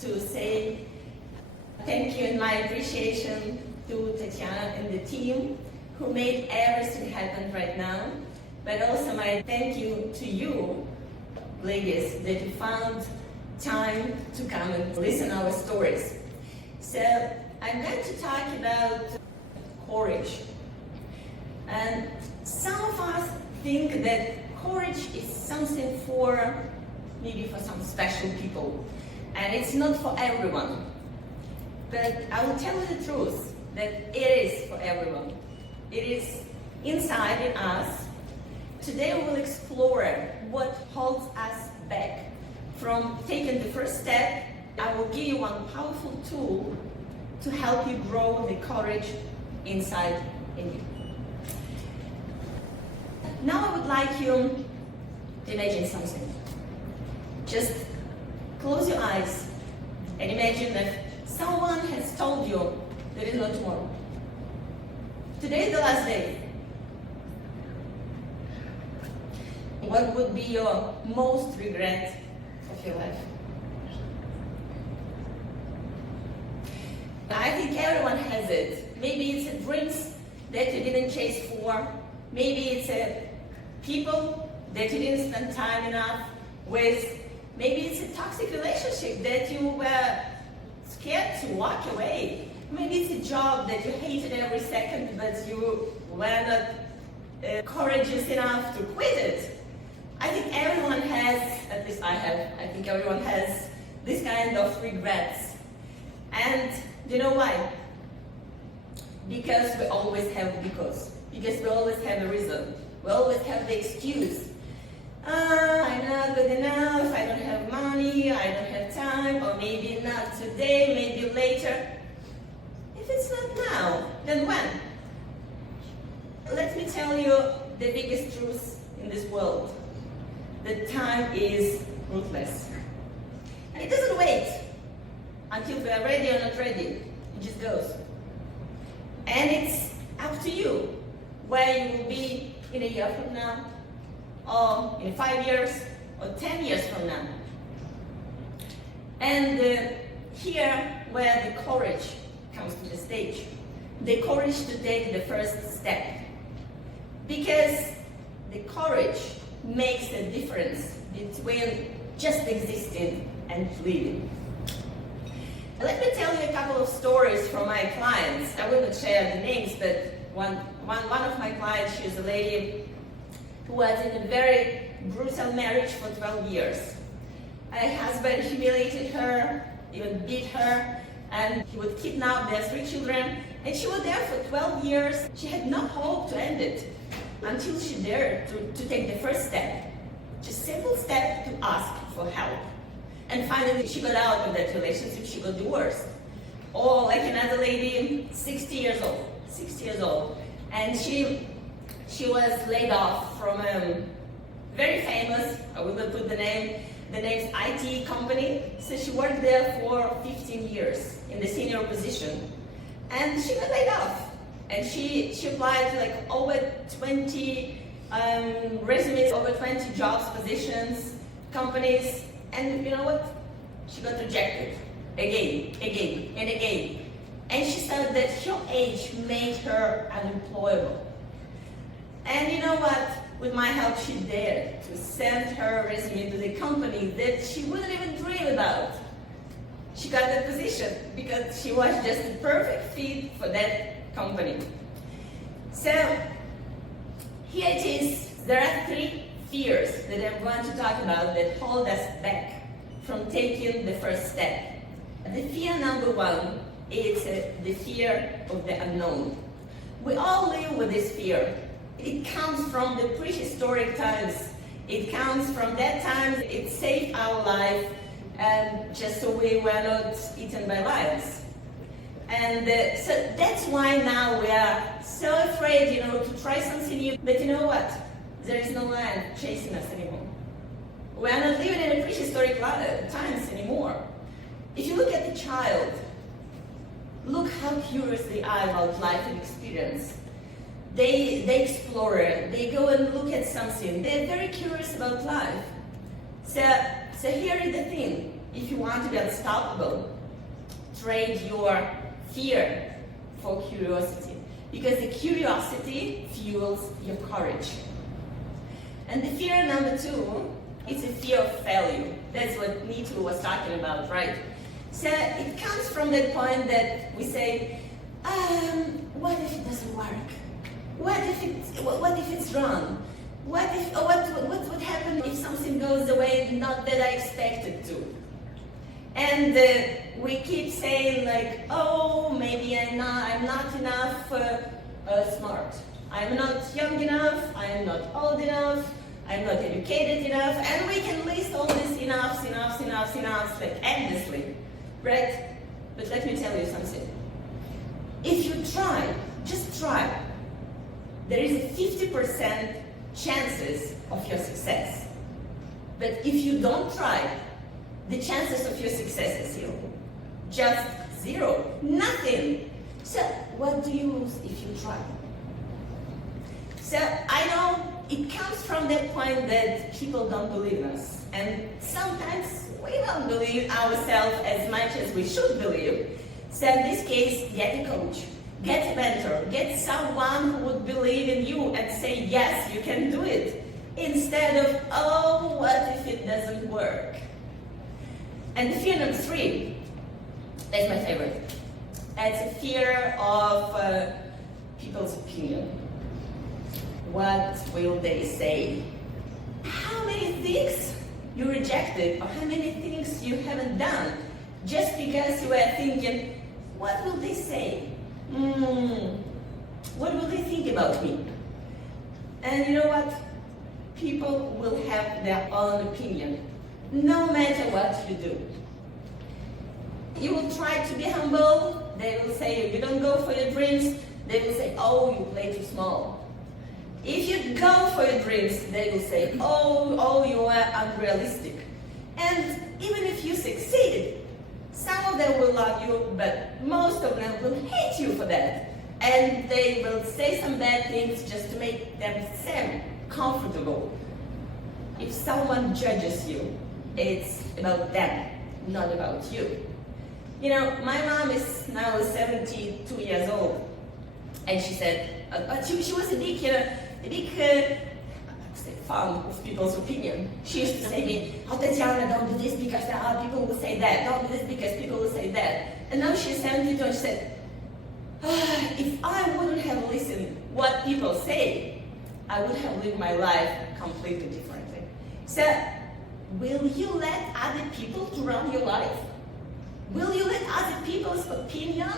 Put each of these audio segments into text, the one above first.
to say thank you and my appreciation to Tatiana and the team who made everything happen right now, but also my thank you to you, ladies, that you found time to come and listen our stories. So I'm going to talk about courage. And some of us think that courage is something for maybe for some special people, and it's not for everyone. But I will tell you the truth that it is for everyone. It is inside in us. Today we will explore what holds us back from taking the first step. I will give you one powerful tool to help you grow the courage inside in you. Now I would like you to imagine something. Just close your eyes and imagine that someone has told you there is no tomorrow. Today is the last day. What would be your most regret of your life? I think everyone has it. Maybe it's a dreams that you didn't chase for. Maybe it's a people that you didn't spend time enough with. Maybe it's a toxic relationship that you were scared to walk away. Maybe it's a job that you hated every second, but you were not courageous enough to quit it. I think everyone has, at least I have, I think everyone has this kind of regrets. And do you know why? Because we always have because we always have a reason. We always have the excuse. I'm not good enough, I don't have money, I don't have time, or maybe not today, maybe later. If it's not now, then when? Let me tell you the biggest truth in this world. The time is ruthless. And it doesn't wait until we are ready or not ready. It just goes. And it's up to you where you will be in a year from now, or in 5 years, or 10 years from now. And here where the courage comes to the stage. The courage to take the first step. Because the courage makes a difference between just existing and living. Let me tell you a couple of stories from my clients. I will not share the names, but one of my clients, she's a lady who was in a very brutal marriage for 12 years. Her husband humiliated her, even beat her, and he would kidnap their 3 children. And she was there for 12 years. She had no hope to end it until she dared to take the first step. Just simple step to ask for help. And finally, she got out of that relationship, she got divorced. Or like another lady, 60 years old. And she was laid off from a very famous, I will not put the name's IT company. So she worked there for 15 years in the senior position. And she got laid off. And she applied to like over 20 resumes, over 20 jobs, positions, companies. And you know what? She got rejected again and again. And she said that her age made her unemployable. And you know what? With my help, she dared to send her resume to the company that she wouldn't even dream about. She got that position because she was just the perfect fit for that company. So here it is. There are 3 fears that I'm going to talk about that hold us back from taking the first step. The fear number 1 is the fear of the unknown. We all live with this fear. It comes from the prehistoric times. It comes from that time it saved our life, and just so we were not eaten by lions. And so that's why now we are so afraid, to try something new. But you know what? There is no lion chasing us anymore. We are not living in a prehistoric times anymore. If you look at the child, look how curious they are about life and experience. They explore, they go and look at something. They're very curious about life. So here is the thing. if you want to be unstoppable, trade your fear for curiosity. Because the curiosity fuels your courage. And the fear number 2 is a fear of failure. That's what Nietzsche was talking about, right? So it comes from that point that we say, what if it doesn't work? What if it's wrong? What would happen if something goes the way not that I expected to? And we keep saying like, oh, maybe I'm not enough smart. I'm not young enough. I'm not old enough. I'm not educated enough. And we can list all these enoughs, like endlessly, right? But let me tell you something. If you try, just try, there is a 50% chances of your success. But if you don't try, the chances of your success is 0. Just 0. Nothing. So what do you lose if you try? So I know it comes from that point that people don't believe in us. And sometimes we don't believe ourselves as much as we should believe. So in this case, get a coach, get a mentor, get someone who would believe in you and say, yes, you can do it. Instead of, oh, what if it doesn't work? And fear number 3, that's my favorite. It's a fear of people's opinion. What will they say? How many things you rejected or how many things you haven't done just because you were thinking, what will they say? What will they think about me? And you know what? People will have their own opinion, no matter what you do. You will try to be humble, they will say you don't go for your dreams, they will say, oh, you play too small. If you go for your dreams, they will say, oh, you are unrealistic. And even if you succeeded, some of them will love you, but most of them will hate you for that. And they will say some bad things just to make themselves comfortable. If someone judges you, it's about them, not about you. You know, my mom is now 72 years old, and she said, she was a big fan of people's opinion. She used to say to me, oh, Tatiana, don't do this because people will say that. Don't do this because people will say that. And now she's 72 and she said, if I wouldn't have listened what people say, I would have lived my life completely differently. So, will you let other people to run your life? Will you let other people's opinion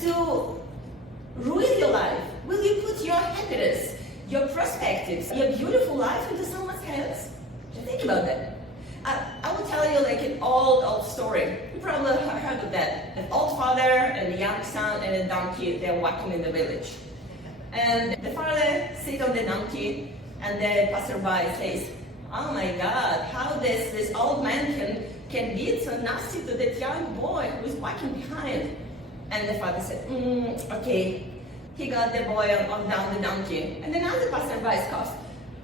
to ruin your life? Will you put your happiness, your perspectives, your beautiful life into someone's hands? Just think about that. I will tell you like an old story. You probably have heard of that. An old father and a young son and a donkey, they're walking in the village. And the father sits on the donkey and the passerby says, oh my God, how this old man can be so nasty to that young boy who is walking behind. And the father said, okay. He got the boy on down the donkey. And then another passerby scoffs,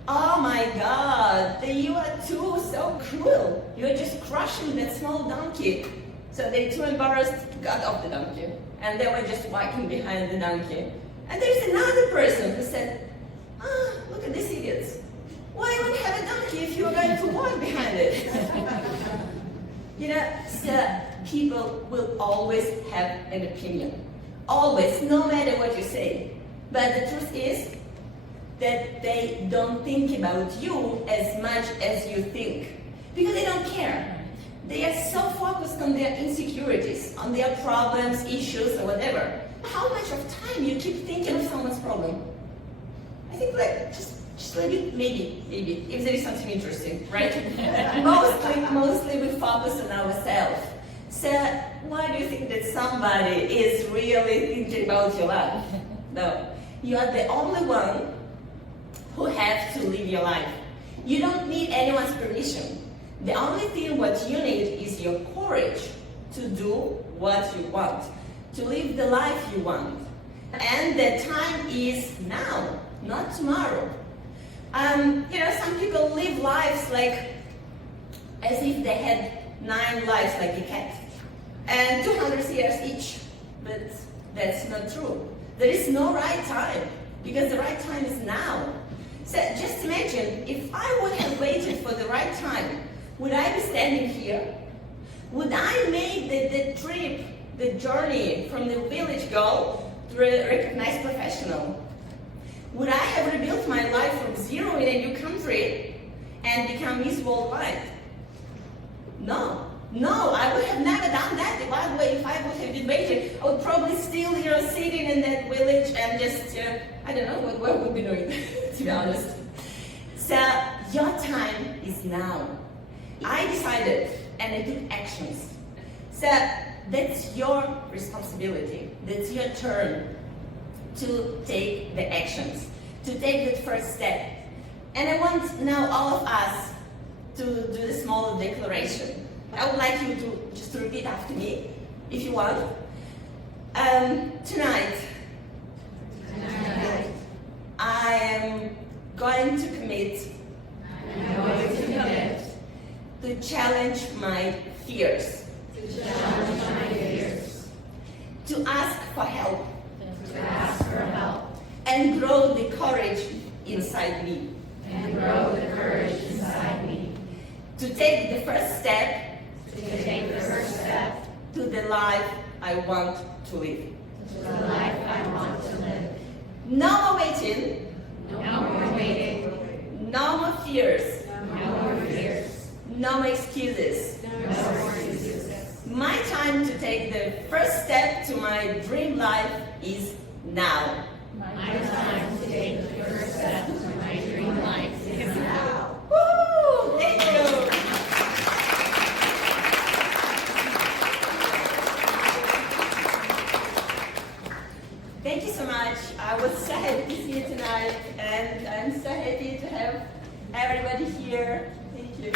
oh my God, you are too so cruel. You're just crushing that small donkey. So they too embarrassed got off the donkey. And they were just walking behind the donkey. And there's another person who said, look at these idiots. Why would you have a donkey if you were going to walk behind it? You know, so people will always have an opinion. Always, no matter what you say. But the truth is that they don't think about you as much as you think. Because they don't care. They are so focused on their insecurities, on their problems, issues, or whatever. How much of time you keep thinking of someone's problem? I think like just maybe, if there is something interesting, right? mostly we focus on ourselves. So why do you think that somebody is really thinking about your life? No, you are the only one who has to live your life. You don't need anyone's permission. The only thing what you need is your courage to do what you want, to live the life you want. And the time is now, not tomorrow. You know, some people live lives like as if they had 9 lives like a cat, and 200 years each. But that's not true. There is no right time, because the right time is now. So just imagine, if I would have waited for the right time, would I be standing here? Would I make the trip, the journey from the village girl to a recognized professional? Would I have rebuilt my life from zero in a new country and become Miss Worldwide? No. No, I would have never done that. By the way, if I would have been waiting, I would probably still, sitting in that village and just, I don't know what I would be doing, to be honest. So, your time is now. I decided, and I took actions. So, that's your responsibility. That's your turn to take the actions, to take that first step. And I want now all of us to do the small declaration. I would like you to just repeat after me, if you want. Tonight, I am going to commit to challenge my fears, to ask for help, and grow the courage inside me, to take the first step to the life I want to live. No more waiting. No more fears. No more excuses. My time to take the first step to my dream life is now. Woo! Thank you. Thank you so much. I was so happy to see you tonight, and I'm so happy to have everybody here. Thank you.